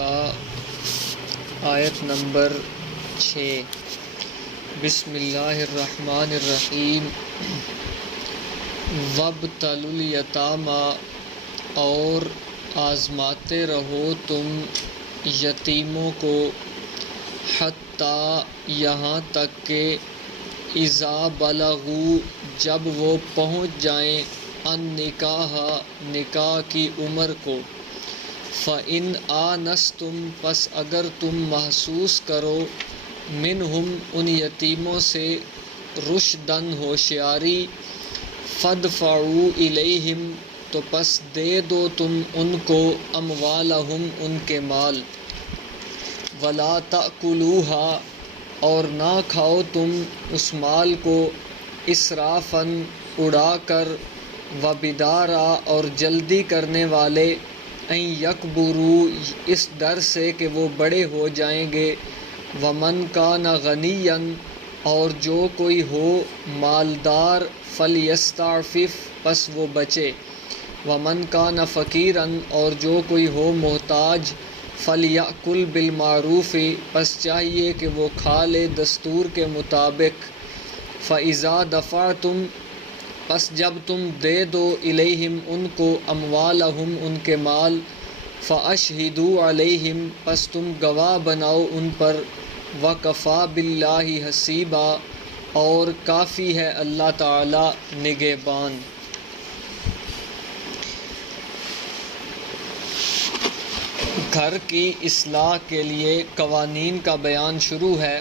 النساء آیت نمبر 6۔ بسم اللہ الرحمن الرحیم۔ وابتلوا الیتامی، اور آزماتے رہو تم یتیموں کو، حتیٰ یہاں تک کہ اذا بلغوا، جب وہ پہنچ جائیں، النکاح، نکاح کی عمر کو، فَإِنْ آنَسْتُمْ، پس اگر تم محسوس کرو، منہم، ان یتیموں سے، رشدن، ہوشیاری، فادفعوا الیہم، تو پس دے دو تم ان کو، اموالہم، ان کے مال، ولا تأکلوها، اور نہ کھاؤ تم اس مال کو، اسرافاً، اڑا کر، وبدارا، اور جلدی کرنے والے، ان یکبروا، اس ڈر سے کہ وہ بڑے ہو جائیں گے، ومن کان غنیا، اور جو کوئی ہو مالدار، فلیستعفف، پس وہ بچے، ومن کان فقیرا، اور جو کوئی ہو محتاج، فلیأکل بالمعروف، پس چاہیے کہ وہ کھا لے دستور کے مطابق، فإذا دفعتم، پس جب تم دے دو، الیہم، ان کو، اموالہم، ان کے مال، فاشہدوا علیہم، پس تم گواہ بناؤ ان پر، وکفیٰ باللہ حسیبا، اور کافی ہے اللہ تعالی نگہبان۔ گھر کی اصلاح کے لیے قوانین کا بیان شروع ہے۔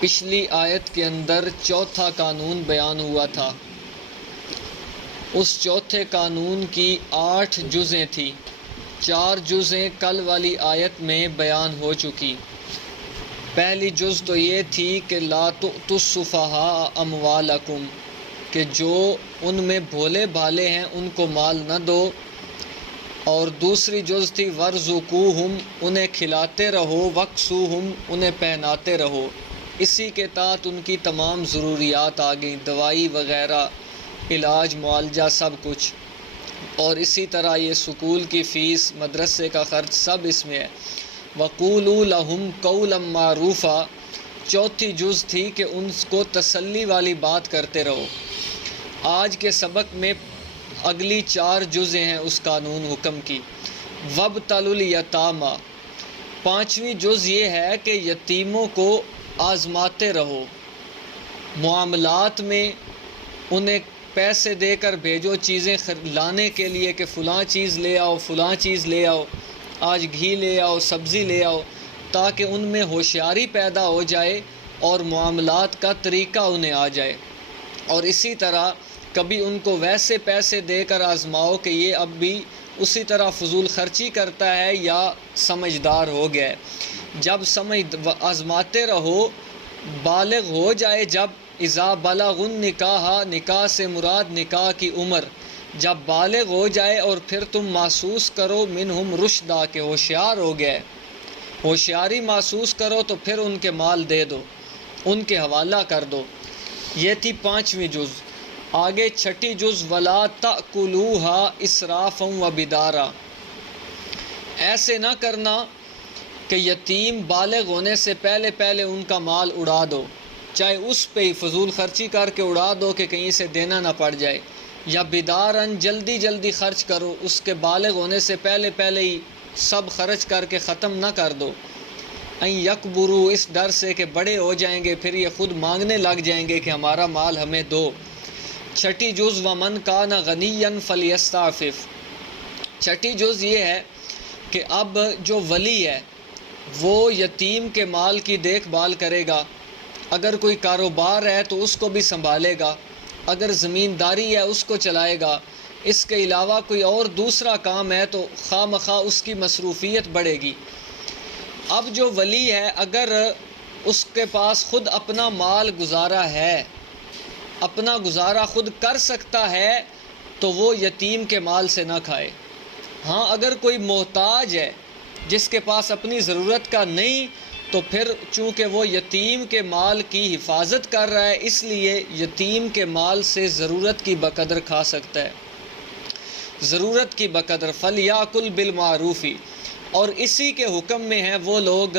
پچھلی آیت کے اندر چوتھا قانون بیان ہوا تھا۔ اس چوتھے قانون کی 8 جزیں تھیں۔ 4 جزیں کل والی آیت میں بیان ہو چکی۔ پہلی جز تو یہ تھی کہ لا تؤتوا السفہاء اموالکم، کہ جو ان میں بھولے بھالے ہیں ان کو مال نہ دو، اور دوسری جز تھی وارزقوہم، انہیں کھلاتے رہو، واکسوہم، انہیں پہناتے رہو۔ اسی کے تحت ان کی تمام ضروریات آ گئیں، دوائی وغیرہ، علاج، معالجہ، سب کچھ، اور اسی طرح یہ سکول کی فیس، مدرسے کا خرچ، سب اس میں ہے۔ وَقُولُوا لَهُمْ قَوْلًا مَّعْرُوفًا، چوتھی جز تھی کہ ان کو تسلی والی بات کرتے رہو۔ آج کے سبق میں اگلی 4 جزیں ہیں اس قانون حکم کی۔ وَابْتَلُوا الْيَتَامَى، 5ویں جز یہ ہے کہ یتیموں کو آزماتے رہو، معاملات میں انہیں پیسے دے کر بھیجو چیزیں لانے کے لیے کہ فلاں چیز لے آؤ، فلاں چیز لے آؤ، آج گھی لے آؤ، سبزی لے آؤ، تاکہ ان میں ہوشیاری پیدا ہو جائے اور معاملات کا طریقہ انہیں آ جائے۔ اور اسی طرح کبھی ان کو ویسے پیسے دے کر آزماؤ کہ یہ اب بھی اسی طرح فضول خرچی کرتا ہے یا سمجھدار ہو گیا ہے۔ جب آزماتے رہو، بالغ ہو جائے جب، اذا بلغ النکاح، نکاح سے مراد نکاح کی عمر، جب بالغ ہو جائے اور پھر تم محسوس کرو منہم رشدا، کہ ہوشیار ہو گیا ہے، ہوشیاری محسوس کرو تو پھر ان کے مال دے دو، ان کے حوالہ کر دو۔ یہ تھی 5ویں جز۔ آگے 6ٹھی جز، ولا تأکلوها اسرافا وبدارا، ایسے نہ کرنا کہ یتیم بالغ ہونے سے پہلے پہلے ان کا مال اڑا دو، چاہے اس پہ ہی فضول خرچی کر کے اڑا دو کہ کہیں سے دینا نہ پڑ جائے، یا بدارن، جلدی جلدی خرچ کرو، اس کے بالغ ہونے سے پہلے پہلے ہی سب خرچ کر کے ختم نہ کر دو، ان یکبروا، اس ڈر سے کہ بڑے ہو جائیں گے پھر یہ خود مانگنے لگ جائیں گے کہ ہمارا مال ہمیں دو۔ 6ٹھی جز، ومن کان غنیا فلیستعفف، 6ٹھی جز یہ ہے کہ اب جو ولی ہے وہ یتیم کے مال کی دیکھ بھال کرے گا، اگر کوئی کاروبار ہے تو اس کو بھی سنبھالے گا، اگر زمینداری ہے اس کو چلائے گا، اس کے علاوہ کوئی اور دوسرا کام ہے تو خواہ مخواہ اس کی مصروفیت بڑھے گی۔ اب جو ولی ہے اگر اس کے پاس خود اپنا مال گزارا ہے، اپنا گزارا خود کر سکتا ہے، تو وہ یتیم کے مال سے نہ کھائے۔ ہاں اگر کوئی محتاج ہے جس کے پاس اپنی ضرورت کا نہیں، تو پھر چونکہ وہ یتیم کے مال کی حفاظت کر رہا ہے، اس لیے یتیم کے مال سے ضرورت کی بقدر کھا سکتا ہے، ضرورت کی بقدر۔ فلیاکل بالمعروف، اور اسی کے حکم میں ہیں وہ لوگ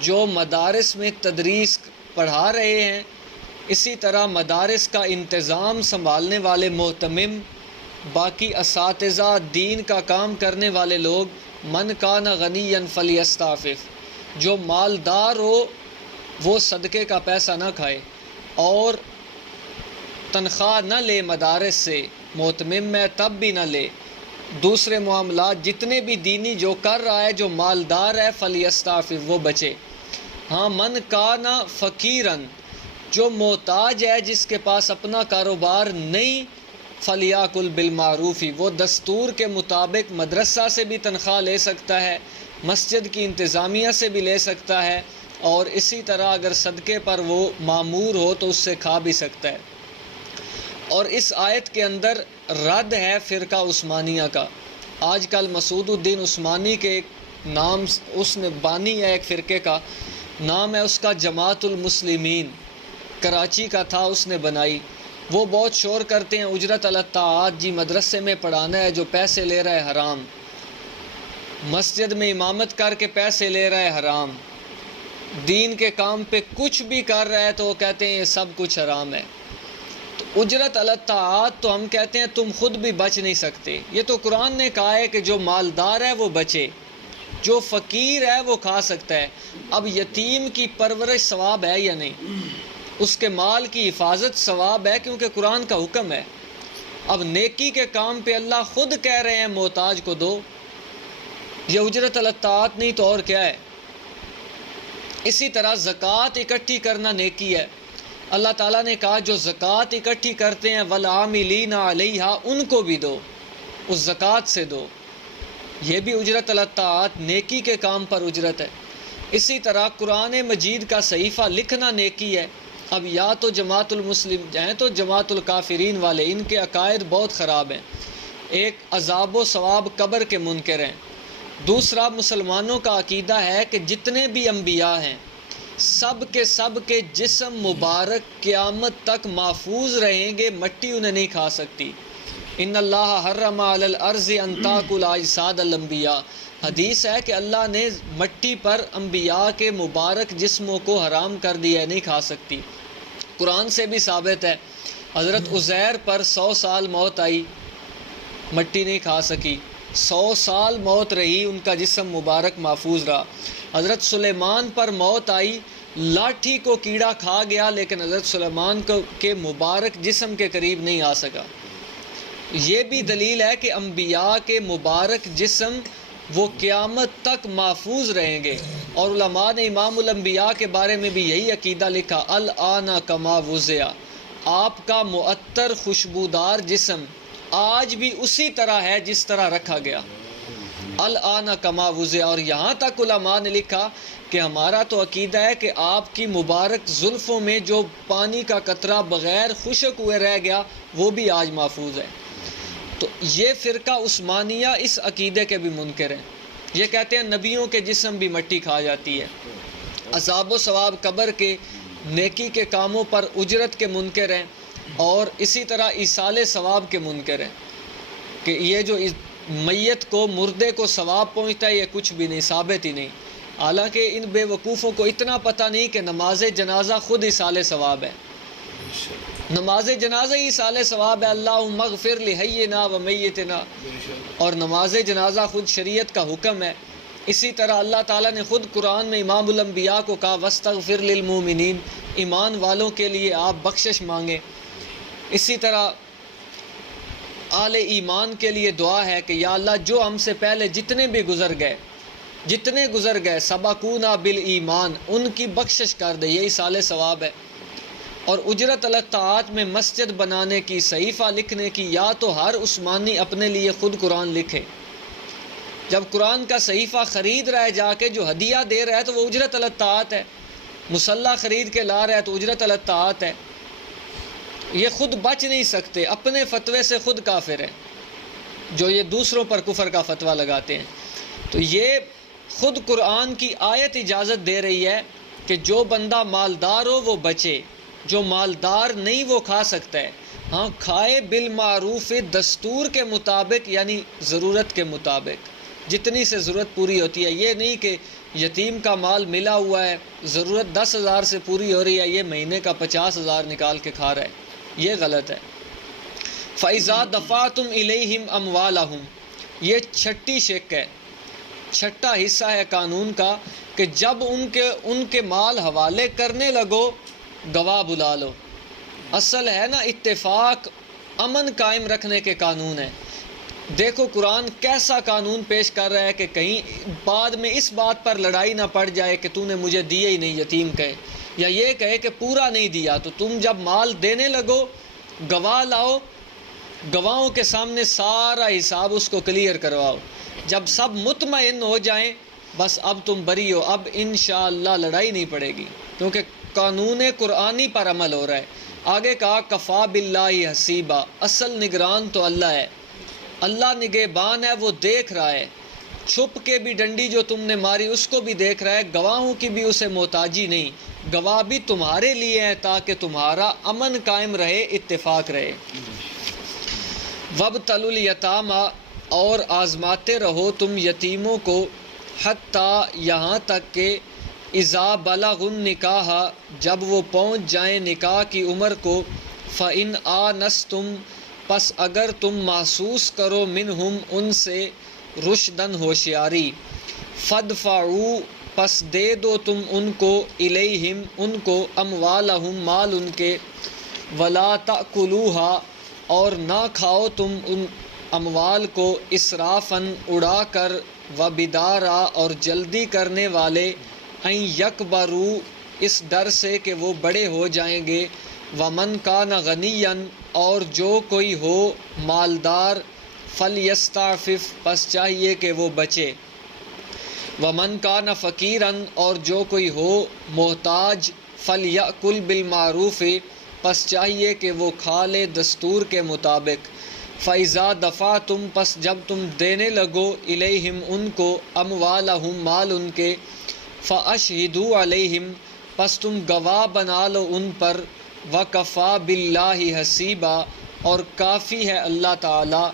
جو مدارس میں تدریس پڑھا رہے ہیں، اسی طرح مدارس کا انتظام سنبھالنے والے معتمم، باقی اساتذہ، دین کا کام کرنے والے لوگ، من کان غنیا فلیستعفف، جو مالدار ہو وہ صدقے کا پیسہ نہ کھائے اور تنخواہ نہ لے مدارس سے، معتمم میں تب بھی نہ لے، دوسرے معاملات جتنے بھی دینی جو کر رہا ہے، جو مالدار ہے، فلیستعفف، وہ بچے۔ ہاں من کانا فقیرن، جو محتاج ہے، جس کے پاس اپنا کاروبار نہیں، فلیاکل بالمعروفی، وہ دستور کے مطابق مدرسہ سے بھی تنخواہ لے سکتا ہے، مسجد کی انتظامیہ سے بھی لے سکتا ہے، اور اسی طرح اگر صدقے پر وہ مامور ہو تو اس سے کھا بھی سکتا ہے۔ اور اس آیت کے اندر رد ہے فرقہ عثمانیہ کا۔ آج کل مسعود الدین عثمانی کے ایک نام، اس نے بانی ہے ایک فرقے کا، نام ہے اس کا جماعت المسلمین، کراچی کا تھا، اس نے بنائی۔ وہ بہت شور کرتے ہیں اجرت الطاعات، جی مدرسے میں پڑھانا ہے، جو پیسے لے رہا ہے حرام، مسجد میں امامت کر کے پیسے لے رہا ہے حرام، دین کے کام پہ کچھ بھی کر رہا ہے تو وہ کہتے ہیں یہ سب کچھ حرام ہے۔ تو اجرت الطاعات تو ہم کہتے ہیں تم خود بھی بچ نہیں سکتے، یہ تو قرآن نے کہا ہے کہ جو مالدار ہے وہ بچے، جو فقیر ہے وہ کھا سکتا ہے۔ اب یتیم کی پرورش ثواب ہے یا نہیں؟ اس کے مال کی حفاظت ثواب ہے، کیونکہ قرآن کا حکم ہے۔ اب نیکی کے کام پہ اللہ خود کہہ رہے ہیں محتاج کو دو، یہ اجرت الطاعات نہیں تو اور کیا ہے؟ اسی طرح زکوٰۃ اکٹھی کرنا نیکی ہے۔ اللہ تعالیٰ نے کہا جو زکوٰۃ اکٹھی کرتے ہیں والعاملین علیہا، ان کو بھی دو، اس زکوٰۃ سے دو، یہ بھی اجرت الطاعات، نیکی کے کام پر اجرت ہے۔ اسی طرح قرآن مجید کا صحیفہ لکھنا نیکی ہے۔ اب یا تو جماعت المسلم ہیں تو جماعت الکافرین والے، ان کے عقائد بہت خراب ہیں، ایک عذاب و ثواب قبر کے منکر ہیں، دوسرا مسلمانوں کا عقیدہ ہے کہ جتنے بھی انبیاء ہیں سب کے جسم مبارک قیامت تک محفوظ رہیں گے، مٹی انہیں نہیں کھا سکتی۔ ان اللہ حرم علی الارض ان تاکل اجساد الانبیاء، حدیث ہے کہ اللہ نے مٹی پر انبیاء کے مبارک جسموں کو حرام کر دیا ہے، نہیں کھا سکتی۔ قرآن سے بھی ثابت ہے، حضرت عزیر پر 100 سال موت آئی، مٹی نہیں کھا سکی، 100 سال موت رہی، ان کا جسم مبارک محفوظ رہا۔ حضرت سلیمان پر موت آئی، لاٹھی کو کیڑا کھا گیا، لیکن حضرت سلیمان کے مبارک جسم کے قریب نہیں آ سکا۔ یہ بھی دلیل ہے کہ انبیاء کے مبارک جسم وہ قیامت تک محفوظ رہیں گے۔ اور علماء نے امام الانبیاء کے بارے میں بھی یہی عقیدہ لکھا، الآن کما وضع، آپ کا معطر خوشبودار جسم آج بھی اسی طرح ہے جس طرح رکھا گیا، الآن کما وضع۔ اور یہاں تک علماء نے لکھا کہ ہمارا تو عقیدہ ہے کہ آپ کی مبارک زلفوں میں جو پانی کا قطرہ بغیر خشک ہوئے رہ گیا وہ بھی آج محفوظ ہے۔ تو یہ فرقہ عثمانیہ اس عقیدے کے بھی منکر ہیں، یہ کہتے ہیں نبیوں کے جسم بھی مٹی کھا جاتی ہے، عذاب و ثواب قبر کے، نیکی کے کاموں پر اجرت کے منکر ہیں، اور اسی طرح ایصال ثواب کے منکر ہیں کہ یہ جو میت کو، مردے کو ثواب پہنچتا ہے، یہ کچھ بھی نہیں، ثابت ہی نہیں۔ حالانکہ ان بے وقوفوں کو اتنا پتہ نہیں کہ نماز جنازہ خود ایصال ثواب ہے، نماز جنازہ ہی ایصال ثواب ہے، اللہم اغفر لحینا و میتنا، اور نماز جنازہ خود شریعت کا حکم ہے۔ اسی طرح اللہ تعالیٰ نے خود قرآن میں امام الانبیاء کو کہا واستغفر للمؤمنین، ایمان والوں کے لیے آپ بخشش مانگیں۔ اسی طرح آل ایمان کے لیے دعا ہے کہ یا اللہ جو ہم سے پہلے جتنے بھی گزر گئے سبقونا بالایمان، ان کی بخشش کر دے، یہی ایصال ثواب ہے۔ اور اجرت الطاعات میں مسجد بنانے کی، صحیفہ لکھنے کی، یا تو ہر عثمانی اپنے لیے خود قرآن لکھے، جب قرآن کا صحیفہ خرید رہا ہے جا کے، جو ہدیہ دے رہا ہے تو وہ اجرت الطاعات ہے، مصلی خرید کے لا رہا ہے تو اجرت الطاعات ہے۔ یہ خود بچ نہیں سکتے، اپنے فتوے سے خود کافر ہیں جو یہ دوسروں پر کفر کا فتویٰ لگاتے ہیں۔ تو یہ خود قرآن کی آیت اجازت دے رہی ہے کہ جو بندہ مالدار ہو وہ بچے، جو مالدار نہیں وہ کھا سکتا ہے، ہاں کھائے بالمعروف، دستور کے مطابق، یعنی ضرورت کے مطابق۔ جتنی سے ضرورت پوری ہوتی ہے. یہ نہیں کہ یتیم کا مال ملا ہوا ہے, ضرورت 10,000 سے پوری ہو رہی ہے, یہ مہینے کا 50,000 نکال کے کھا رہا ہے, یہ غلط ہے. فَإِذَا دَفَعْتُمْ إِلَيْهِمْ أَمْوَالَهُمْ, یہ چھٹی شق ہے, چھٹا حصہ ہے قانون کا کہ جب ان کے مال حوالے کرنے لگو گواہ بلا لو. اصل ہے نا اتفاق امن قائم رکھنے کے قانون ہے. دیکھو قرآن کیسا قانون پیش کر رہا ہے کہ کہیں بعد میں اس بات پر لڑائی نہ پڑ جائے کہ تو نے مجھے دیے ہی نہیں, یتیم کہے, یا یہ کہے کہ پورا نہیں دیا. تو تم جب مال دینے لگو گواہ لاؤ, گواہوں کے سامنے سارا حساب اس کو کلیئر کرواؤ. جب سب مطمئن ہو جائیں بس اب تم بری ہو, اب انشاءاللہ لڑائی نہیں پڑے گی, کیونکہ قانون قرآنی پر عمل ہو رہا ہے. آگے کہا کفا باللہ حسیبا, اصل نگران تو اللہ ہے, اللہ نگہبان ہے, وہ دیکھ رہا ہے. چھپ کے بھی ڈنڈی جو تم نے ماری اس کو بھی دیکھ رہا ہے, گواہوں کی بھی اسے محتاجی نہیں, گواہ بھی تمہارے لیے ہیں تاکہ تمہارا امن قائم رہے, اتفاق رہے. وابتلوا الیتامی, اور آزماتے رہو تم یتیموں کو, حتیٰ یہاں تک کہ اذا بلغ النکاح, جب وہ پہنچ جائیں نکاح کی عمر کو, فإن آنستم, پس اگر تم محسوس کرو منہم, ان سے, رشدن ہوشیاری, فادفعوا, پس دے دو تم ان کو, الیہم ان کو, اموالہم مال ان کے, ولا تأکلوها, اور نہ کھاؤ تم ان اموال کو, اسرافاً اڑا کر, وبدارا, اور جلدی کرنے والے, ان یکبروا, اس ڈر سے کہ وہ بڑے ہو جائیں گے, ومن کان غنیا, اور جو کوئی ہو مالدار, فلیستعفف, پس چاہیے کہ وہ بچے, ومن کان فقیرا, اور جو کوئی ہو محتاج, فلیأکل بالمعروف, پس چاہیے کہ وہ کھا لے دستور کے مطابق. فَإِذَا دَفَعْتُمْ, پس جب تم دینے لگو, الیہم ان کو, اموالہم مال ان کے, فَأَشْہِدُوا عَلَیہم, پس تم گواہ بنا لو ان پر, وَكَفَى بِاللَّهِ حَسِیبًا, اور کافی ہے اللہ تعالی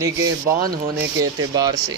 نگہبان ہونے کے اعتبار سے.